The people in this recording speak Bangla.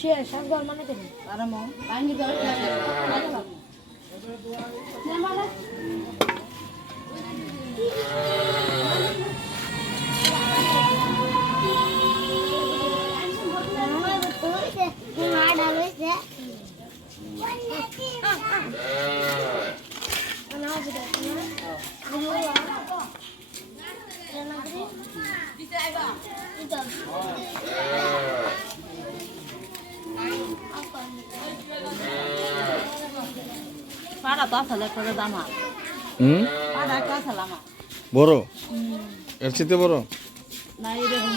শেষ একবার মানে দেন পাড়া তো আসলে করে দাম হুম। পাড়া তো আসলে আমার বড়? এর চেয়ে বড় না। এরকম